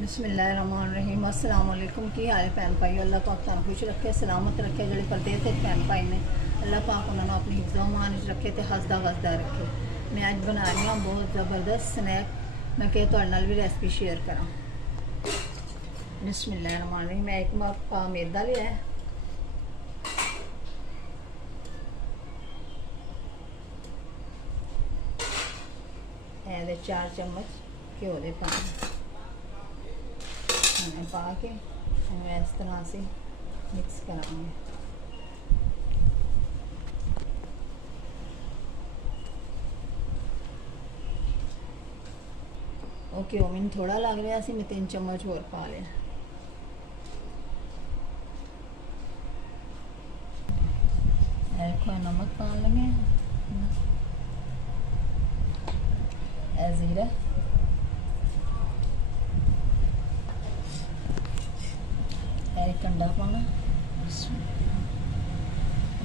बिस्मिल्लाहिर्रहमानिर्रहीम। अस्सलाम वालेकुम। की हाल है भैन भाई? अल्लाह पाक तुहानू खुश रखे, सलामत रखे। जो परदेस भैन भाई ने अल्लाह पाक उन्होंने अपनी हिफ्ज़ो मान रखे तो हसदा वसदा रखे। मैं अज बना रही हूँ बहुत ज़बरदस्त स्नैक। मैं क्या तुहाडे नाल भी रेसिपी शेयर करा। बिस्मिल्लाहिर्रहमानिर्रहीम। मैं एक पा मैदा लिया है, ये 4 चम्मच घ्यो दे पाने पा के इस तरह से मिक्स कराएंगे। ओके, वो मैंने थोड़ा लग रहा सी, मैं 3 चम्मच और पा लिया। देखो नमक पा लगे, जीरा, एक अंडा पाना,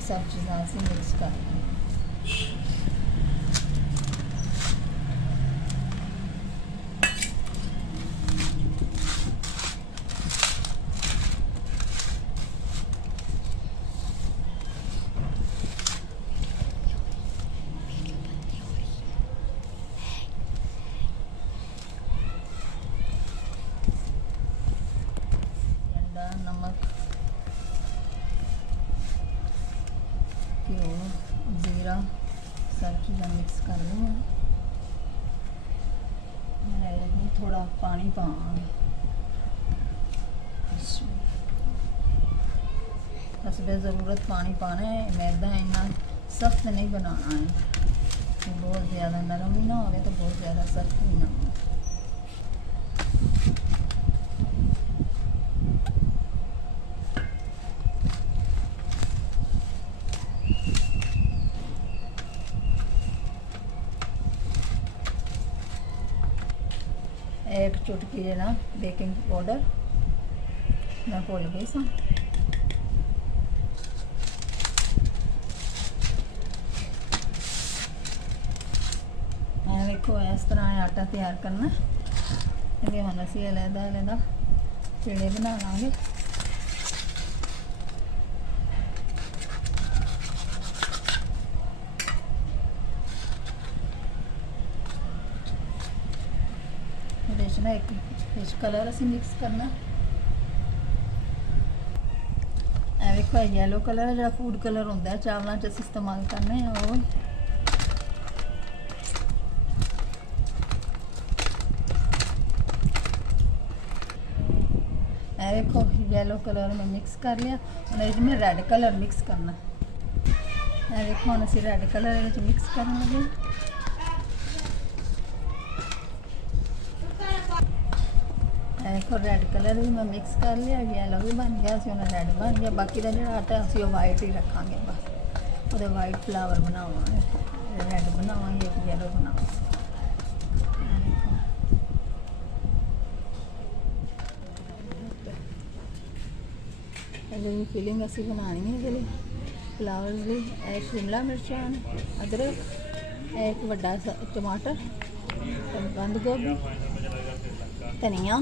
सब चीज़ें से मिक्स कर लें। नमक, घ्यो, जीरा, सब चीज़ें मिक्स कर लेंगे। मैं थोड़ा पानी पावांगे, हसबे ज़रूरत पानी पाना है। मैदा इन्ना सख्त नहीं बनाना है, बहुत ज़्यादा नरम भी ना हो तो बहुत ज़्यादा सख्त भी ना हो। एक चुटकी है ना बेकिंग पाउडर मैं भूल गई सा। देखो इस तरह आटा तैयार करना। ये हम असी अलहदा अलहदा पेड़े बना लेंगे। ना एक फिश कलर असी मिक्स करना। देखो येलो कलर है, जो फूड कलर होंगे है चावलों च इस्तेमाल करने वो। देखो येलो कलर में मिक्स कर लिया। और मैं रेड कलर मिक्स करना। देखो हम असी रेड कलर मिक्स करने लगे। देखो रेड कलर भी मैं मिक्स कर लिया, येलो भी बन गया, रेड बन गया। बाकी का जो आटा असी वाइट ही रखांगे, बस वो वाइट फ्लावर बनावांगे, रेड बनावांगे, एक येलो बनावांगे। फिलिंग असी बनानी है ये फ्लावर्स भी। एक शिमला मिर्चा, अदरक, एक बड़ा टमाटर, बंद गोभी, धनिया,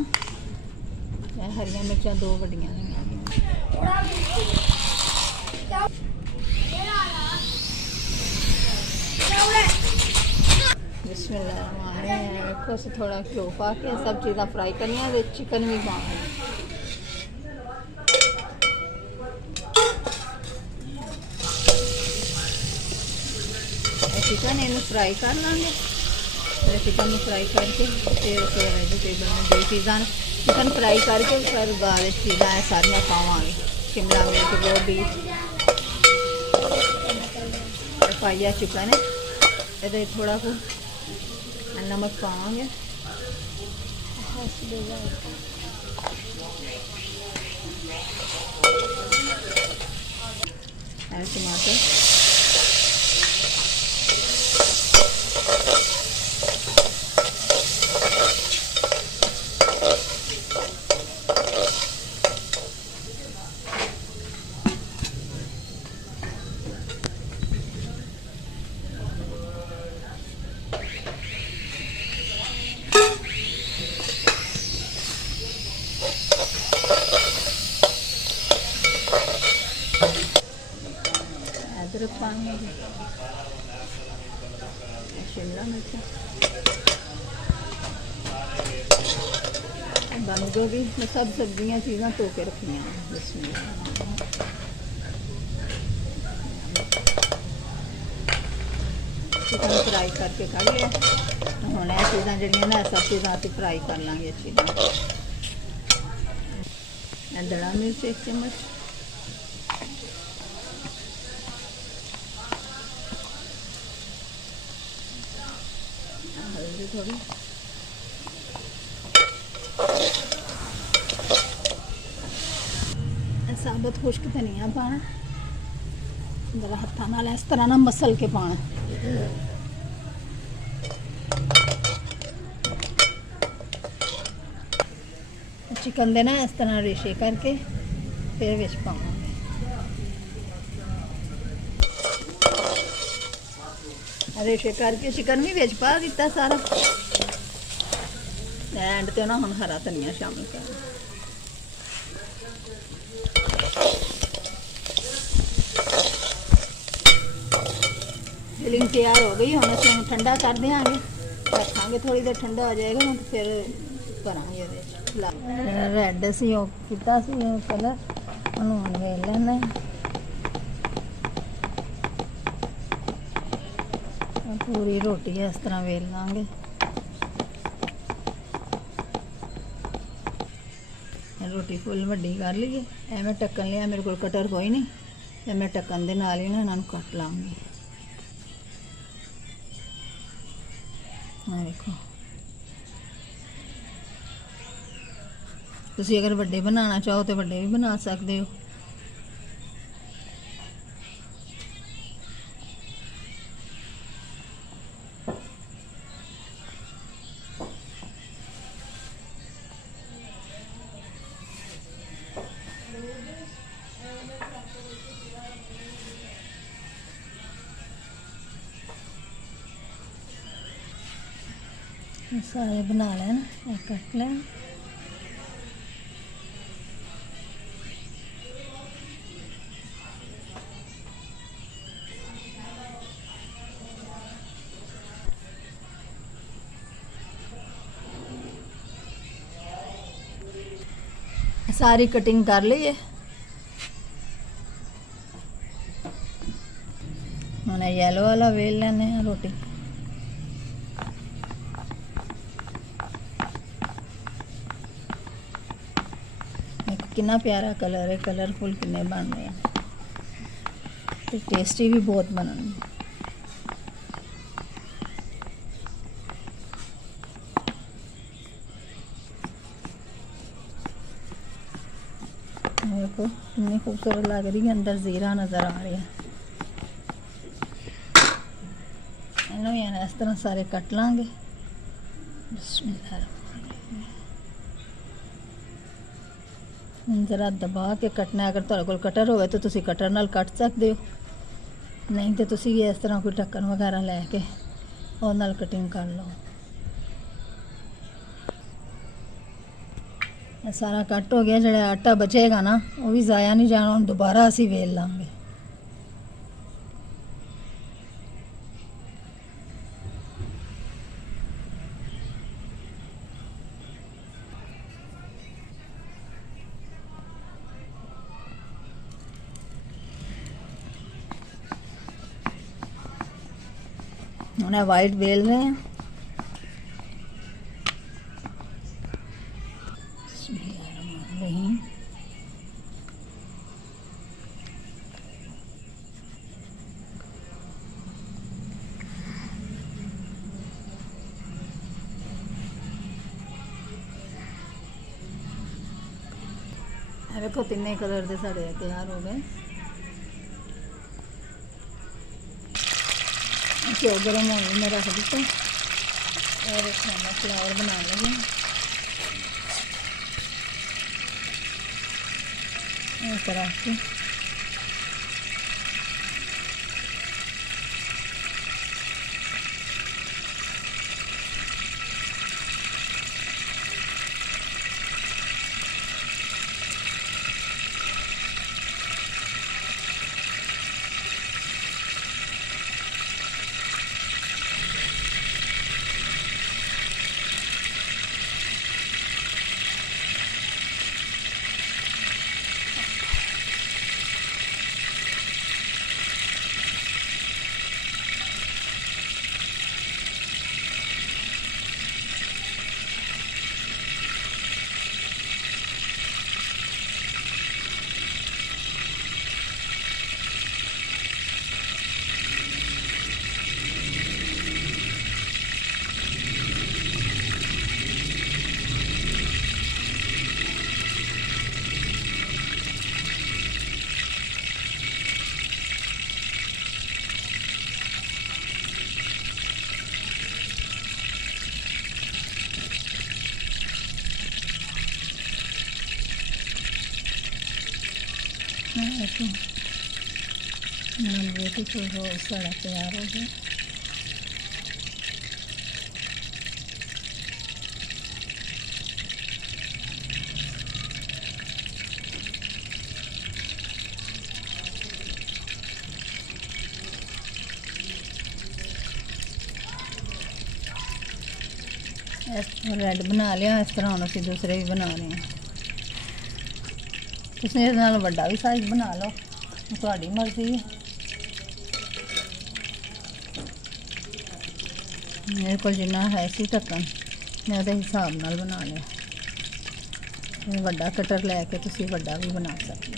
हरिया मिर्चा 2 वड्डियां देखो थोड़ा घ्यो पा के सब चीज़ा फ्राई करनी। चिकन भी पाना। चिकन इन फ्राई कर लेंगे। चिकन में फ्राई करके फिर वेजिटेबल में जो चीज़ा चिकन फ्राई करके फिर बाद चीज़ा सारिया पावांगे। शिमला मिर्च, गोभी पाइया चिकन है। ये थोड़ा को नमक पावांगे, टमाटर, पानी है, शिमला मिर्च, बंद गोभी, मैं सब सब्जियां चीज़ां धो के रखी चिकन फ्राई करके कढ़ लिया। हम यह चीज़ां जड़ियां ना सब चीज़ां असीं फ्राई कर लेंगे अच्छी तरह। दड़ा मिर्च 1 चम्मच, हल्दी थोड़ी, साबुत खुश्क धनिया पाना, जरा हत्था नाल इस तरह ना मसल के पाना। चिकन दे ना इस तरह रेशे करके फिर विच पावांगे। रेशे करके चिकन भी विच पा दिता सारा। एंड ते ना हम हरा धनिया शामिल कर। फिलिंग तैयार हो गई, हम इसे ठंडा कर देंगे, रखेंगे थोड़ी देर ठंडा हो जाएगा तो फिर भरांगे। रेड से किया कलर उन्होंने वेल लेना, पूरी रोटी इस तरह वेल लाँगे। रोटी फुल वड्डी कर लीए, एवं ढक्कन लिया, मेरे को कटर कोई नहीं, तो मैं ढक्कन के नाल ही ना इन्हों कट लाँगी। देखो तुसी अगर वड्डे बनाना चाहो तो वड्डे भी बना सकते हो। सारे बना लेना, कट लेना। सारी कटिंग कर ली है। हमने येलो वाला वेल लेने हैं रोटी। कितना प्यारा कलर है, कलरफुल कितने बन रहे हैं, तो टेस्टी भी बहुत बनने। देखो कितनी खूबसूरत लग रही है, अंदर जीरा नज़र आ रहा है। इन्होंने इस तरह सारे कट लाँगे। जरा दबा के कटना, अगर तुहाडे कोल कटर होवे तो तुसी कटर नाल कट सकते हो, नहीं तो तुसी इस तरह कोई ढक्कन वगैरह लैके और नाल कटिंग कर लो। सारा कट हो गया, जो आटा बचेगा ना वो भी ज़ाया नहीं जाना, हम दोबारा असी वेल लाँगे। उन्हें वाइट बेल रहे हैं। देखो तीन कलर के साढ़े तैयार हो गए। घ्यो गर्म होने में रख दिता और खाना फ्लावर बना लगे। इस तरह से ब्यूटीफुल रोल साड़ा तैयार हो गया। रेड बना लिया, इस तरह हम असीं दूसरे भी बना रहे हैं। तुसीं इस नाल वड्डा भी साइज बना लो, तुहाडी मर्जी है। मेरे को जिन्ना है सी ढक्कन, मैं उहदे हिसाब नाल बना लिया। वड्डा कटर लैके तुसीं वड्डा भी बना सकते हो।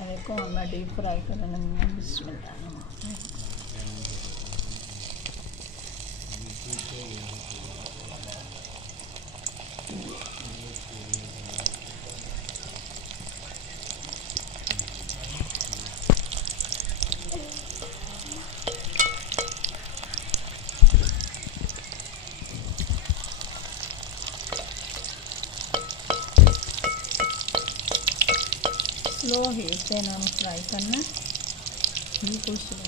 देखो मैं डीप फ्राई करने लगी हूँ। बिस्मिल्लाह। स्लो हीट पे इन्होंने फ्राई करना, बिल्कुल स्लो,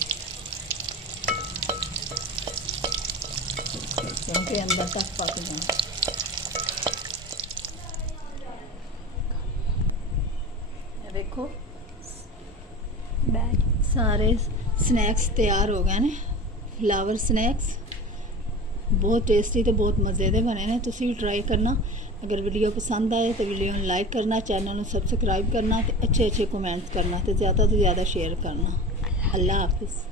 क्योंकि अंदर तक पक जाए। देखो सारे स्नैक्स तैयार हो गए ने, फ्लावर स्नैक्स बहुत टेस्टी तो बहुत मज़े दे बने ने। तुसी भी ट्राई करना। अगर वीडियो पसंद आए तो वीडियो में लाइक करना, चैनल में सब्सक्राइब करना, तो अच्छे अच्छे कमेंट्स करना, तो ज़्यादा शेयर करना। अल्लाह हाफिज़।